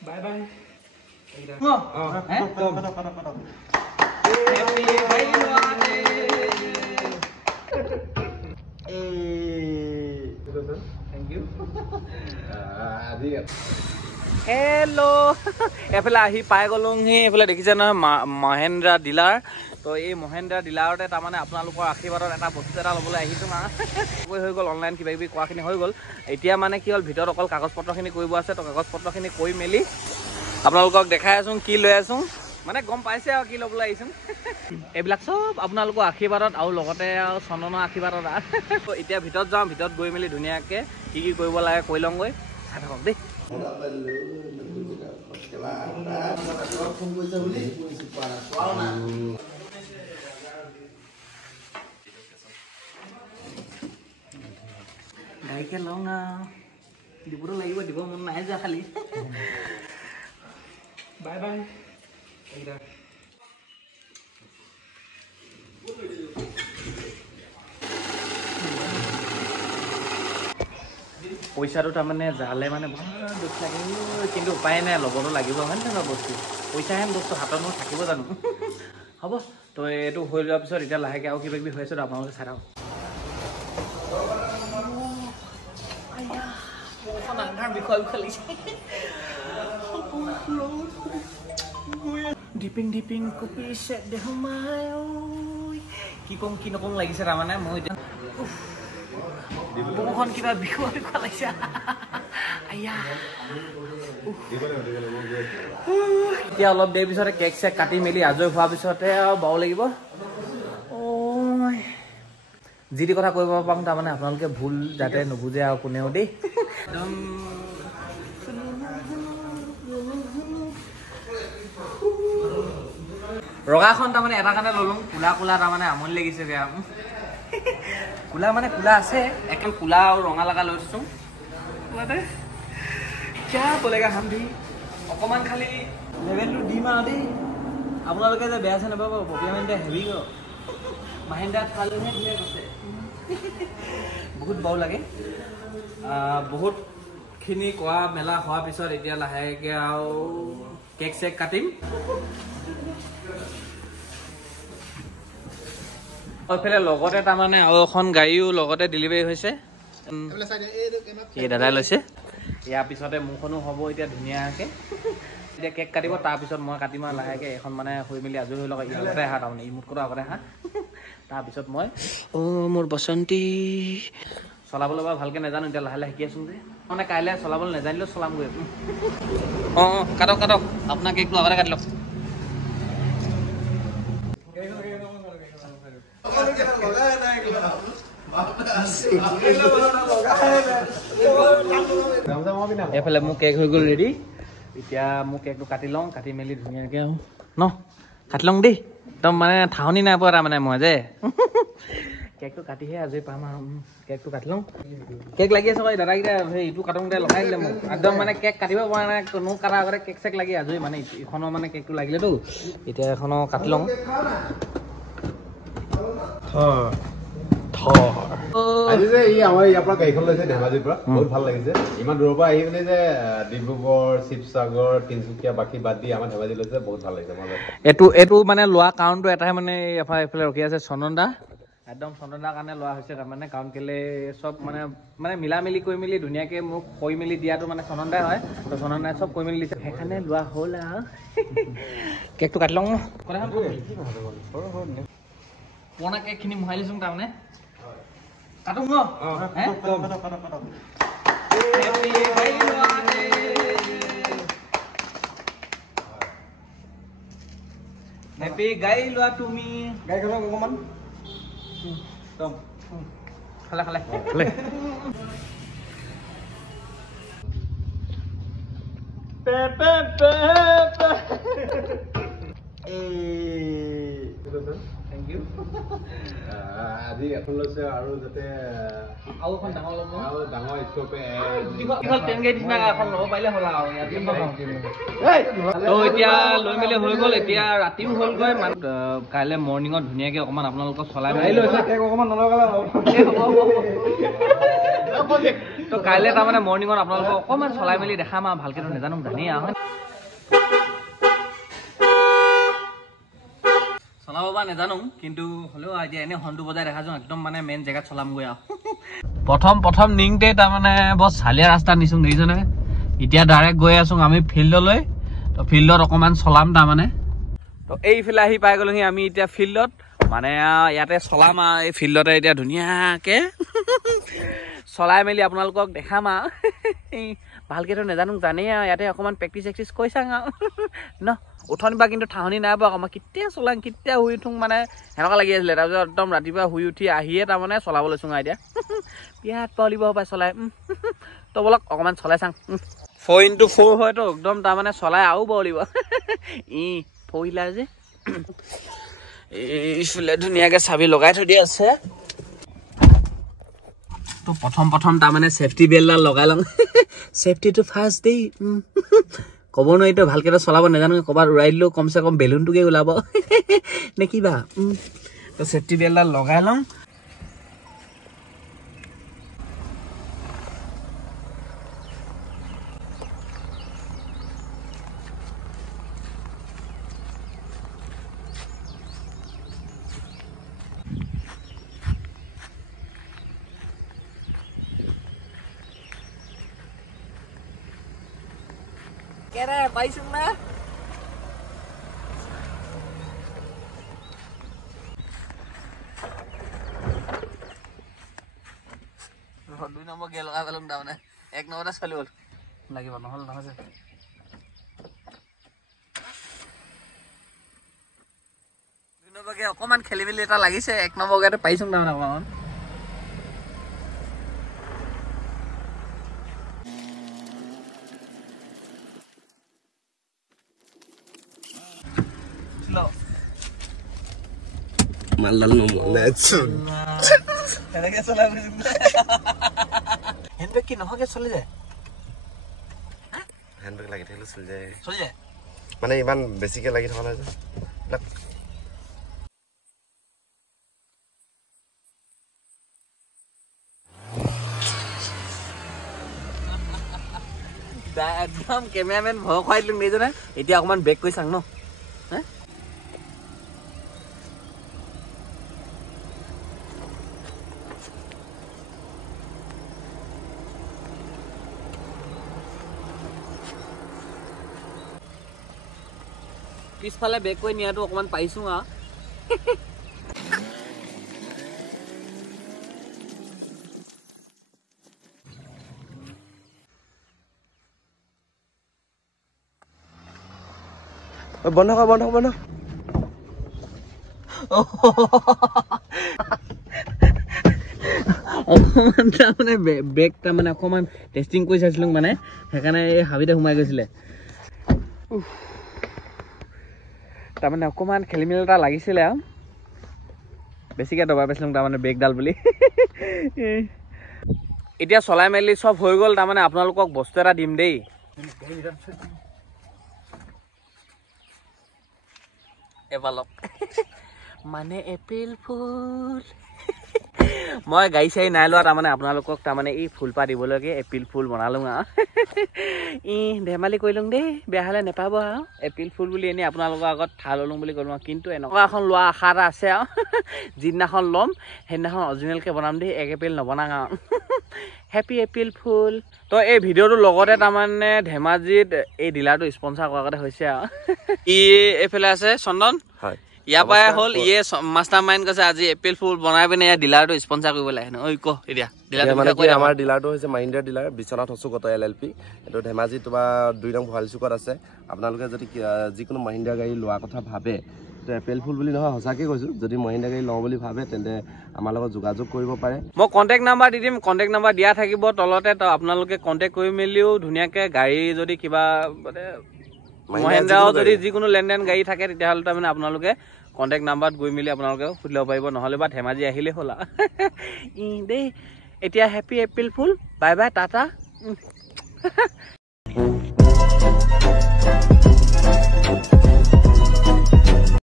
Bye bye. Thank you. Hello' এফালে আহি পাই গ'লোহি এইফালে দেখিছে নহয় মহেন্দ্ৰা ডিলাৰ তো এই মহেন্দ্ৰা ডিলাৰতে তাৰমানে আপোনালোকৰ আশীৰ্বাদত এটা বস্তু এটা ল'বলৈ আহিছোঁ না হৈ গ'ল অনলাইন কিবা কিবি কৰাখিনি হৈ গ'ল এতিয়া মানে কি হ'ল ভিতৰত অকল কাগজ পত্ৰখিনি কৰিব আছে তো কাগজ পত্ৰখিনি কৰি মেলি আপোনালোকক দেখাই আছোঁ কি লৈ আছোঁ মানে গম পাইছে আৰু কি ল'বলৈ আহিছোঁ এইবিলাক চব আপোনালোকৰ আশীৰ্বাদত আৰু লগতে আৰু চন্দনৰ আশীৰ্বাদত এতিয়া ভিতৰত যাওঁ ভিতৰত গৈ মেলি ধুনীয়াকৈ কি কি কৰিব লাগে কৰি লওঁগৈ চাই থাকক দেই গাড়ীকে লওঁ না দিবতো লাগিব দিব মন নাই যোৱা খালি Bye bye. পইচাটো তাৰমানে জালে মানে বৰ দুখ লাগে কিন্তু উপায় নাই ল'বতো লাগিব হয় নহয় বস্তু পইচাহেন বস্তু হাতত মোৰ থাকিব জানো হ'ব তো এইটো হৈ যোৱাৰ পিছত এতিয়া লাহেকৈ আৰু কিবা কিবি হৈ আছে আপোনালোকে চাই থাকক ডিপিং ডিপিং কপি চেট দেখো মাই কি কম কি নকম লাগিছে তাৰমানে মই এতিয়া বুকুখন কিবা বিষুৱা বিষুৱা লাগিছে এতিয়া অলপ দেৰি পিছতে কেক চেক কাটি মেলি আজৰি হোৱাৰ পিছতে আৰু বাও লাগিব যি টি কথা কৰিব পাৰোঁ তাৰমানে আপোনালোকে ভুল যাতে নুবুজে আৰু কোনেও দেই একদম ৰগাখন তাৰমানে এটা কাৰণে ল'লোঁ কোলা কোলা তাৰমানে আমনি লাগিছে বেয়া কোলা মানে কোলা আছে একেল কোলা আৰু ৰঙা লগা লৈছোঁ কিয় ক'লেগা হামধি অকণমান খালি লেভেলটো দিম আৰু দেই আপোনালোকে যে বেয়া আছে নাপাব প্ৰব্লেমেণ্টে হেভি গ মাহিন্দ্ৰাত খালেহে ধুনীয়া কৈছে বহুত বাও লাগে বহুতখিনি কৰা মেলা হোৱাৰ পিছত এতিয়া লাহেকৈ আৰু কেক চেক কাটিম এইফালে লগতে তাৰমানে আৰু এখন গাড়ীও লগতে ডেলিভাৰী হৈছে এই দাদাই লৈছে ইয়াৰ পিছতে মোৰখনো হ'ব এতিয়া ধুনীয়াকৈ এতিয়া কেক কাটিব তাৰপিছত মই কাটিম আৰু লাহেকৈ এখন মানে হৈ মেলি আজৰি হৈ লওক ইয়াতে আহা তাৰমানে ই মোতকৈ আগতে আহা তাৰপিছত মই মোৰ বসন্তী চলাবলৈ বাৰু ভালকৈ নাজানো এতিয়া লাহে লাহে শিকি আছোঁ যে মানে কাইলৈ চলাবলৈ নাজানিলেও চলামগৈ কাটক কাটক আপোনাৰ কেকটো আগতে কাটি লওক এইফালে মোৰ কেক হৈ গ'ল ৰেডি এতিয়া মোৰ কেকটো কাটি লওঁ কাটি মেলি ধুনীয়াকৈ ন কাটি লওঁ দেই একদম মানে ঠাৱনি নাই পোৱা তাৰমানে মই যে কেকটো কাটিহে আজৰি পাম আৰু কেকটো কাটি লওঁ কেক লাগি আছে দাদাকেইটা সেই ইটো কাটোতে লগাই দিলে মোক একদম মানে কেক কাটিব পৰা নাই মোক কটাৰ আগতে কেক চেক লাগি আজৰি মানে ইখনৰ মানে কেকটো লাগিলেতো এতিয়া এখনৰ কাটি লওঁ আজি যে ই আমাৰ ইয়াৰ পৰা গাড়ীখন লৈছে ধেমাজিৰ পৰা বহুত ভাল লাগিছে ইমান দূৰৰ পৰা আহি পেলাই যে ডিব্ৰুগড় শিৱসাগৰ তিনিচুকীয়া বাকী বাদ দি আমাৰ ধেমাজি লৈছে বহুত ভাল লাগিছে এইটো মানে লোৱা কাৰণটো এটাই মানে এইফালে ৰখি আছে চন্দন দা একদম চন্দন দাৰ কাৰণে লোৱা হৈছে তাৰমানে কাৰণ কেলে চব মানে মিলা মিলি কৰি মেলি ধুনীয়াকৈ মোক কৰি মেলি দিয়াটো মানে চন্দন দাই হয় তো চন্দন দাই চব কৰি মেলি দিছে সেইকাৰণে লোৱা হ'ল আৰু কেকটো কাটি লওঁ পুৰণা কেকখিনি মোহাই লৈছোঁ তাৰমানে কাটো ন হেপী গাই লোৱা তুমি গাড়ীখনক অকণমান খালে খালে খালে থেংক ইউ আজি এখন লৈছে আৰু যাতে আৰু এখন ডাঙৰ ল'ব আৰু ডাঙৰ স্কোপে ট্ৰেইন গাড়ী নিচিনা এখন ল'ব পাৰিলে হ'ল আৰু তো এতিয়া লৈ মেলি হৈ গ'ল এতিয়া ৰাতিও হ'লগৈ কাইলৈ মৰ্ণিঙত ধুনীয়াকৈ অকণমান আপোনালোকক চলাই মেলি অকণমান নলগালে তো কাইলৈ তাৰমানে মৰ্ণিঙত আপোনালোকক অকণমান চলাই মেলি দেখাম আৰু ভালকৈতো নাজানো জানেই আৰু চলাব বা নাজানো কিন্তু হ'লেও এতিয়া এনেই হৰ্ণটো বজাই দেখাছোঁ একদম মানে মেইন জেগাত চলামগৈ আৰু প্ৰথম নিংতে তাৰমানে বৰ চালিয়া ৰাস্তা নিছোঁ দেখিছেনে এতিয়া ডাইৰেক্ট গৈ আছোঁ আমি ফিল্ডলৈ তো ফিল্ডত অকণমান চলাম তাৰমানে তো এইফালে আহি পাই গ'লোহি আমি এতিয়া ফিল্ডত মানে ইয়াতে চলাম আৰু এই ফিল্ডতে এতিয়া ধুনীয়াকৈ চলাই মেলি আপোনালোকক দেখাম আৰু ভালকৈতো নাজানো জানেই আৰু ইয়াতে অকণমান প্ৰেক্টিচ চেক্টিচ কৰি চাওঁ আৰু ন উঠনি বা কিন্তু ঠাহনি নাই বাৰু আমাৰ কেতিয়া চলাং কেতিয়া শুই উঠোঁ মানে সেনেকুৱা লাগি আছিলে তাৰপিছত একদম ৰাতিপুৱা শুই উঠি আহিয়ে তাৰমানে চলাব লৈছোঁ আৰু এতিয়া বিৰাট পাউলিব পাই চলাই তো বলক অকণমান চলাই চাওঁ 4x4 হয়তো একদম তাৰমানে চলাই আৰু বলিব 4 হুইলাৰ যে এইফালে ধুনীয়াকৈ চাবি লগাই থৈ দিয়া আছে তো প্ৰথম তাৰমানে ছেফটি বেল্টডাল লগাই লওঁ ছেফটিটো ফাৰ্ষ্ট দেই ক'ব নোৱাৰি তো ভালকৈ চলাব নাজানো ক'ৰবাত উৰাই দিলেও কমচে কম বেলুনটোকে ওলাব নে কিবা তো ছেফটি বেল্টডাল লগাই লওঁ কেনে পাইছো না দুই নম্বৰ গিয়ে লগাই পেলাম তাৰমানে 1 নম্বৰতে চলি গ'ল লাগিব নহ'ল নহয় যে দুই নম্বৰ গিয়ে অকণমান খেলি মেলি এটা লাগিছে 1 নম্বৰ গিয়েটো পাইছো তাৰমানে অকণমান মালডাল নমলে এনেকে চলাই হেণ্ডবেগ কি নহকে চলি যায় হেণ্ডবেগ লাগি থাকিলে চলি যায় মানে ইমান বেছিকে লাগি থকা নাই যে একদম কেমেৰামেন ভয় খুৱাই দিলোঁ নিজনে এতিয়া অকণমান ব্ৰেক কৰি চাং ন পিছফালে বেক কৰি নিয়াটো অকণমান পাইছোঁ আৰু বন্ধ কৰ অকণমান তাৰমানে ব্ৰেক তাৰমানে অকণমান টেষ্টিং কৰি চাইছিলোঁ মানে সেইকাৰণে এই হাবিতে সোমাই গৈছিলে তাৰমানে অকণমান খেলি মেলি এটা লাগিছিলে আৰু বেছিকৈ দবাই পাইছিলোঁ তাৰমানে ব্ৰেকডাল বুলি এতিয়া চলাই মেলি চব হৈ গ'ল তাৰমানে আপোনালোকক বস্তু এটা দিম দেই এবালক মানে এপ্ৰিল ফুল মই গাড়ী চাড়ী নাই লোৱা তাৰমানে আপোনালোকক তাৰমানে এই ফুলপাহ দিবলৈকে এপ্ৰিল ফুল বনালোঁ আৰু ধেমালি কৰিলোঁ দেই বেয়া হ'লে নেপাব আৰু এপ্ৰিল ফুল বুলি এনেই আপোনালোকৰ আগত ঠাই ল'লোঁ বুলি ক'লোঁ কিন্তু এনেকুৱা এখন লোৱা আশা এটা আছে আৰু যিদিনাখন ল'ম সেইদিনাখন অৰিজিনেলকৈ বনাম দেই 1 এপ্ৰিল নবনাওঁ আৰু হেপী এপ্ৰিল ফুল তো এই ভিডিঅ'টোৰ লগতে তাৰমানে ধেমাজিত এই ডিলাৰটো স্পনচাৰ কৰাৰ আগতে হৈছে আৰু এইফালে আছে চন্দন হয় ইয়াৰ পৰাই হ'ল ইয়ে মাষ্টাৰ মাইণ্ড কৈছে আজি এপ্ৰিল ফুল বনাই পিনে ইয়াৰ ডিলাৰটো স্পনচাৰ কৰিব লাগে ঐ ক এতিয়া আমাৰ ডিলাৰটো হৈছে মাহিন্দ্ৰা ডিলাৰ বিশ্বনাথ হচুকত LLP এইটো ধেমাজি তোমাৰ 2 নং ভৰালি চুকত আছে আপোনালোকে যদি যিকোনো মাহিন্দ্ৰা গাড়ী লোৱা কথা ভাবে তো এপ্ৰিল ফুল বুলি নহয় সঁচাকৈ কৈছোঁ যদি মাহিন্দ্ৰা গাড়ী লওঁ বুলি ভাবে তেন্তে আমাৰ লগত যোগাযোগ কৰিব পাৰে মই কণ্টেক্ট নাম্বাৰ দি দিম কণ্টেক্ট নাম্বাৰ দিয়া থাকিব তলতে তো আপোনালোকে কণ্টেক্ট কৰি মেলিও ধুনীয়াকৈ গাড়ী যদি কিবা মানে মহিন্দ্ৰাও যদি যিকোনো লেনদেন গাড়ী থাকে তেতিয়াহ'লে তাৰমানে আপোনালোকে কণ্টেক্ট নাম্বাৰত গৈ মেলি আপোনালোকে সুধি ল'ব পাৰিব, নহ'লে বা ধেমাজি আহিলেই হ'ল দেই। এতিয়া হেপী এপ্ৰিল ফুল, বাই বাই, টাটা।